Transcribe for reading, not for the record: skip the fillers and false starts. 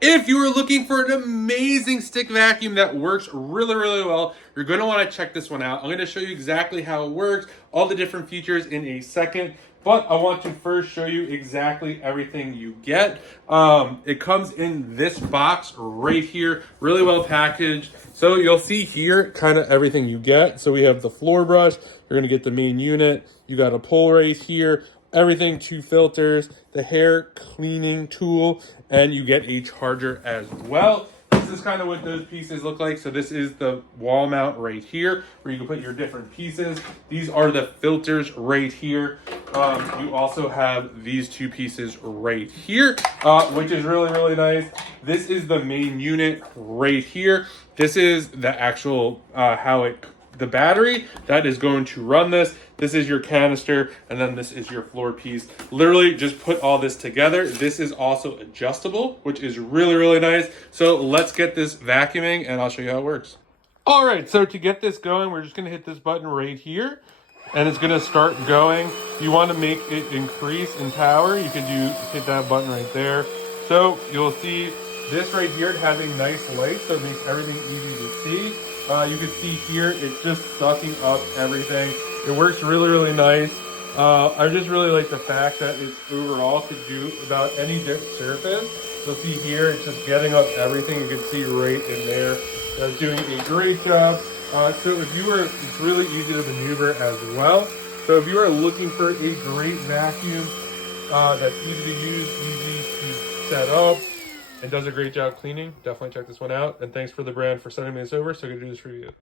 If you are looking for an amazing stick vacuum that works really, really well, you're going to want to check this one out. I'm going to show you exactly how it works, all the different features in a second. But I want to first show you exactly everything you get. It comes in this box right here, really well packaged. So you'll see here kind of everything you get. So we have the floor brush. You're going to get the main unit. You got a pull right here. Everything, 2 filters, the hair cleaning tool, and you get a charger as well. This is kind of what those pieces look like. So this is the wall mount right here where you can put your different pieces. These are the filters right here. You also have these 2 pieces right here, which is really, really nice. This is the main unit right here. This is the actual the battery that is going to run this. This is your canister, and then this is your floor piece. Literally just put all this together. This is also adjustable, which is really, really nice. So let's get this vacuuming and I'll show you how it works. All right, so to get this going, we're just gonna hit this button right here and it's gonna start going. If you wanna make it increase in power, you can hit that button right there. So you'll see this right here, it has a nice light, so it makes everything easy to see. You can see here, it's just sucking up everything. It works really, really nice. I just really like the fact that it's overall could do about any surface. You'll see here, it's just getting up everything. You can see right in there. It's doing a great job. So if you were, it's really easy to maneuver as well. So if you are looking for a great vacuum that's easy to use, easy to set up, and does a great job cleaning, definitely check this one out. And thanks for the brand for sending me this over so I can do this review.